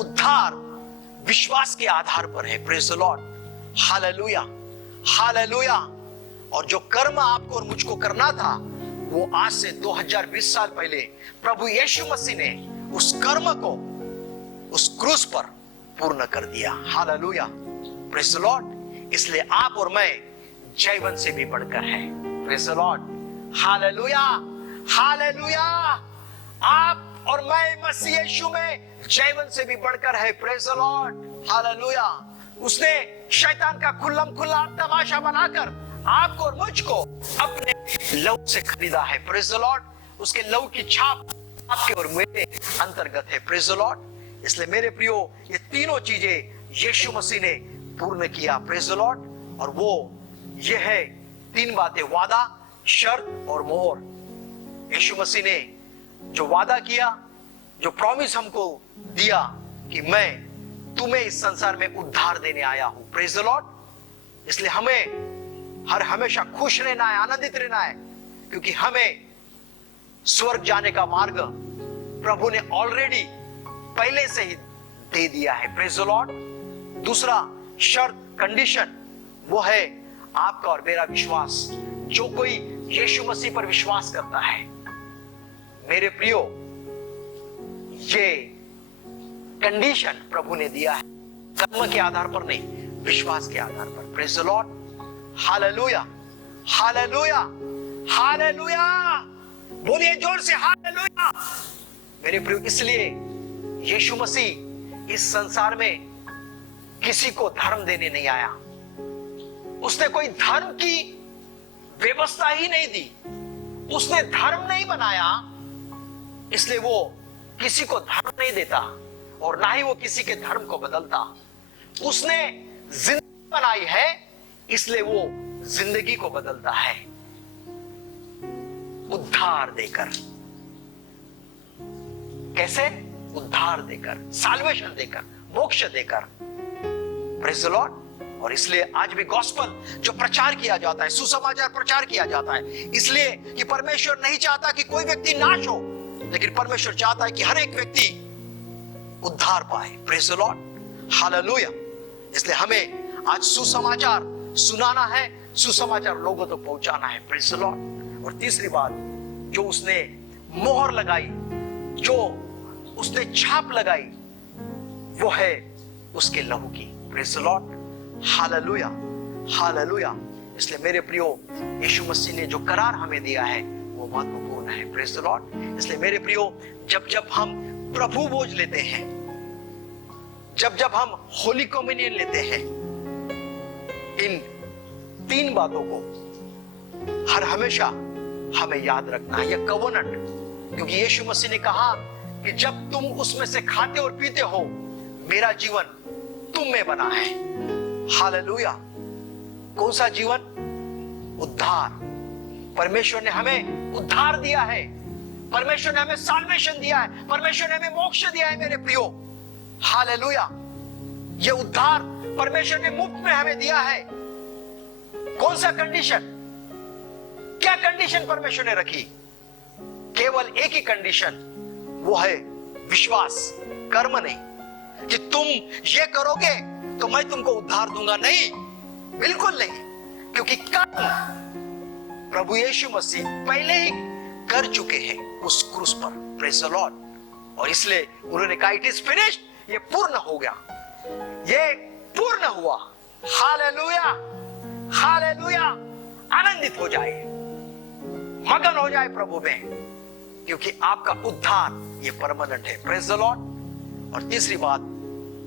उद्धार विश्वास के आधार पर है। Praise the Lord, hallelujah, hallelujah. और जो कर्म आपको और मुझको करना था, वो आज से 2020 साल पहले प्रभु यीशु मसीह ने उस कर्म को उस क्रूस पर पूर्ण कर दिया। Hallelujah, praise the Lord. इसलिए आप और मैं जीवन से भी बढ़कर है। Praise the Lord, hallelujah, hallelujah. आप और मैं मसीह यीशु में जीवन से भी बढ़कर है। Praise the Lord, hallelujah. उसने शैतान का खुल्लम खुल्ला तमाशा बनाकर आपको और मुझको अपने लहू से खरीदा है। Praise the Lord. उसके लहू की छाप आपके और मेरे अंतर्गत है। Praise the Lord. इसलिए मेरे प्रियो, ये तीनों चीजें यीशु मसीह ने पूर्ण किया। Praise the Lord. और वो ये है तीन बातें, वादा, शर्त और मोहर। यीशु मसीह ने जो वादा किया, जो प्रॉमिस हमको दिया कि मैं तुम्हें इस संसार में उद्धार देने आया हूं। Praise the Lord. इसलिए हमें हर हमेशा खुश रहना है, आनंदित रहना है, क्योंकि हमें स्वर्ग जाने का मार्ग प्रभु ने ऑलरेडी पहले से ही दे दिया है। Praise the Lord. दूसरा शर्त, कंडीशन, वो है आपका और मेरा विश्वास। जो कोई यीशु मसीह पर विश्वास करता है, मेरे प्रियो, ये कंडीशन प्रभु ने दिया है, कर्म के आधार पर नहीं, विश्वास के आधार पर। Praise the Lord, hallelujah, hallelujah, hallelujah. बोलिए जोर से हालेलुया। मेरे प्रियो, इसलिए यीशु मसीह इस संसार में किसी को धर्म देने नहीं आया। उसने कोई धर्म की व्यवस्था ही नहीं दी। उसने धर्म नहीं बनाया, इसलिए वो किसी को धर्म नहीं देता और ना ही वो किसी के धर्म को बदलता। उसने जिंदगी बनाई है, इसलिए वो जिंदगी को बदलता है, उद्धार देकर। कैसे? उद्धार देकर, साल्वेशन देकर, मोक्ष देकर। Praise the Lord. और इसलिए आज भी गॉस्पल जो प्रचार किया जाता है, सुसमाचार प्रचार किया जाता है, इसलिए कि परमेश्वर नहीं चाहता कि कोई व्यक्ति नाश हो, लेकिन परमेश्वर चाहता है कि हर एक व्यक्ति उद्धार पाए। Praise the Lord, hallelujah. इसलिए हमें आज सुसमाचार सुनाना है, सुसमाचार लोगों तक पहुंचाना है। Praise the Lord. और तीसरी बात, जो उसने मोहर लगाई, जो उसने छाप लगाई, वो है उसके लहू की। Praise the Lord, hallelujah, hallelujah. इसलिए मेरे प्रियो, यीशु मसीह ने जो करार हमें दिया है वो महत्वपूर्ण है। Praise the Lord. इसलिए मेरे प्रियो, जब जब हम प्रभु भोज लेते हैं, जब जब हम होली कम्युनियन लेते हैं, इन तीन बातों को हर हमेशा हमें याद रखना है। यह कवनट, क्योंकि यीशु मसीह ने कहा कि जब तुम उसमें से खाते और पीते हो, मेरा जीवन तुम में बना है। हालेलुया। कौन सा जीवन? उद्धार। परमेश्वर ने हमें उद्धार दिया है, परमेश्वर ने हमें साल्वेशन दिया है, परमेश्वर ने हमें मोक्ष दिया है। मेरे प्रियो, हालेलुया। यह उद्धार परमेश्वर ने मुफ्त में हमें दिया है। कौन सा कंडीशन? क्या कंडीशन परमेश्वर ने रखी? केवल एक ही कंडीशन, वो है विश्वास, कर्म नहीं। कि तुम ये करोगे तो मैं तुमको उद्धार दूंगा, नहीं, बिल्कुल नहीं। क्योंकि कर्म प्रभु यीशु मसीह पहले ही कर चुके हैं उस क्रूस पर। Praise the Lord. और इसलिए उन्होंने कहा, इट इज फिनिश्ड, ये पूर्ण हो गया, ये पूर्ण हुआ। Hallelujah, hallelujah. आनंदित हो जाए, मगन हो जाए प्रभु में, क्योंकि आपका उद्धार ये परमानेंट है। Praise the Lord. और तीसरी बात,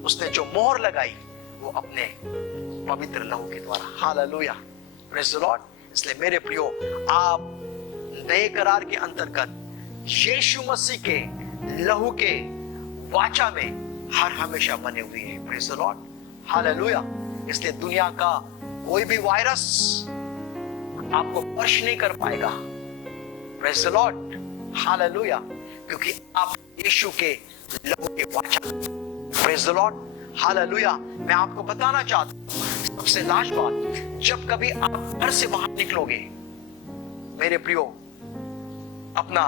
उसने जो मोहर लगाई वो अपने पवित्र लहू के द्वारा। Hallelujah, praise the Lord. इसलिए मेरे प्रियो, आप नए करार के अंतर्गत यीशु मसीह के लहू के वाचा में हर हमेशा बने हुए हैं। Praise the Lord, hallelujah. इसलिए दुनिया का कोई भी वायरस आपको स्पर्श नहीं कर पाएगा। Praise the Lord, hallelujah. क्योंकि आप यीशु के लहू के वाचा प्रेज द लॉर्ड, हालेलुया। मैं आपको बताना चाहता हूं सबसे लास्ट बात, जब कभी आप घर से बाहर निकलोगे मेरे प्रियो, अपना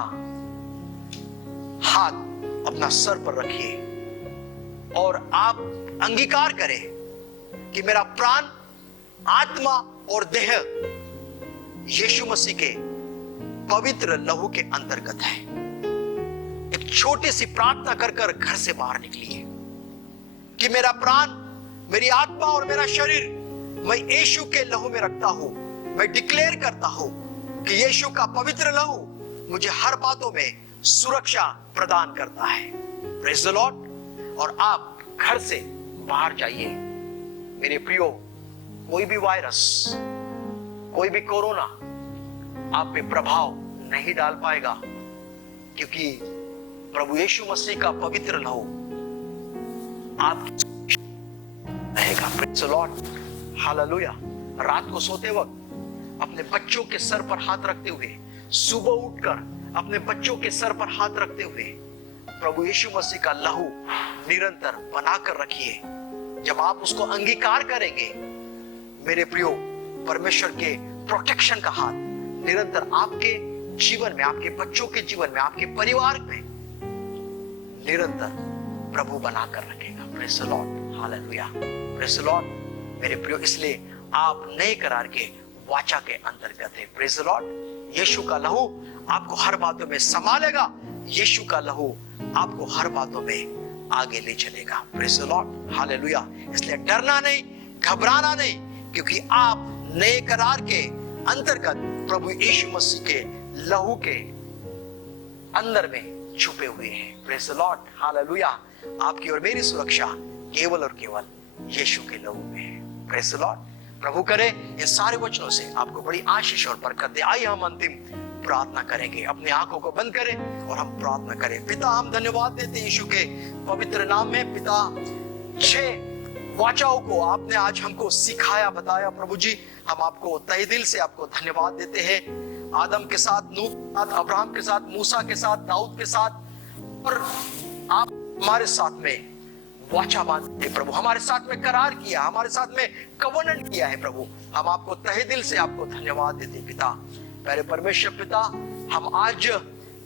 हाथ अपना सर पर रखिए और आप अंगीकार करें कि मेरा प्राण, आत्मा और देह यीशु मसीह के पवित्र लहू के अंतर्गत है। एक छोटी सी प्रार्थना कर कर घर से बाहर निकलिए कि मेरा प्राण, मेरी आत्मा और मेरा शरीर मैं यीशु के लहू में रखता हूं। मैं डिक्लेयर करता हूं कि यीशु का पवित्र लहू मुझे हर बातों में सुरक्षा प्रदान करता है। Praise the Lord. और आप घर से बाहर जाइए मेरे प्रियो, कोई भी वायरस, कोई भी कोरोना आप पे प्रभाव नहीं डाल पाएगा, क्योंकि प्रभु यीशु मसीह का पवित्र लहू आप रहेगा। Praise the Lord, hallelujah. रात को सोते वक्त अपने बच्चों के सर पर हाथ रखते हुए, सुबह उठकर अपने बच्चों के सर पर हाथ रखते हुए प्रभु यीशु मसीह का लहू निरंतर बनाकर रखिए। जब आप उसको अंगीकार करेंगे मेरे प्रियो, परमेश्वर के प्रोटेक्शन का हाथ निरंतर आपके जीवन में, आपके बच्चों के जीवन में, आपके परिवार में निरंतर प्रभु बनाकर रखेगा। Praise the Lord, hallelujah. Praise the Lord मेरे प्रियो, इसलिए आप नए करार के वाचा के अंतर्गत है। Praise the Lord. यीशु का लहू आपको हर बातों में संभालेगा, यीशु का लहू आपको हर बातों में आगे ले चलेगा। Praise the Lord, hallelujah. इसलिए डरना नहीं, घबराना नहीं, क्योंकि आप नए करार के अंतर्गत प्रभु यीशु मसीह के लहू के अंदर में छुपे हुए हैं। Praise the Lord, hallelujah. आपकी और मेरी सुरक्षा केवल और केवल यीशु के लहू में है। Praise the Lord. प्रभु करे इन सारे वचनों से आपको बड़ी आशीष और बरकत दे। आइए हम अंतिम प्रार्थना करेंगे। अपनी आंखों को बंद करें और हम प्रार्थना करें। पिता, हम धन्यवाद देते हैं यीशु के पवित्र नाम में। पिता, 6 वाचाओं को आपने आज हमको सिखाया, बताया। प्रभु जी, हम आपको तहे दिल से आपको धन्यवाद देते हैं। आदम के साथ, नूह के साथ, अब्राहम के साथ, मूसा के साथ, दाऊद के साथ, और आप हमारे साथ में वाचा बांधे प्रभु, हमारे साथ में करार किया, हमारे साथ में कवनेंट किया है प्रभु। हम आपको तहे दिल से आपको धन्यवाद देते पिता। पहले परमेश्वर पिता, हम आज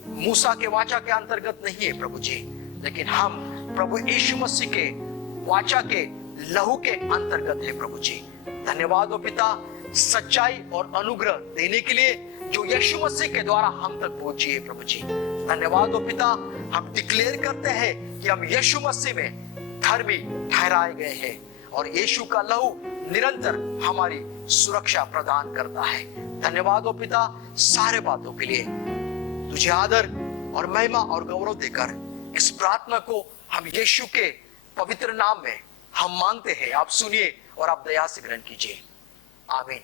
मूसा के वाचा के अंतर्गत नहीं है प्रभु जी, लेकिन हम प्रभु यीशु मसीह के वाचा के लहू के अंतर्गत है प्रभु जी। धन्यवाद हो पिता, सच्चाई और अनुग्रह देने के लिए जो यीशु मसीह के द्वारा हम तक पहुंची है प्रभु जी। धन्यवाद हो पिता, हम डिक्लेयर करते हैं कि हम यीशु मसीह में धर्मी ठहराए गए हैं और यीशु का लहू निरंतर हमारी सुरक्षा प्रदान करता है। धन्यवाद हो पिता, सारे बातों के लिए तुझे आदर और महिमा और गौरव देकर इस प्रार्थना को हम यीशु के पवित्र नाम में हम मांगते हैं। आप सुनिए और आप दया से ग्रहण कीजिए। आमीन।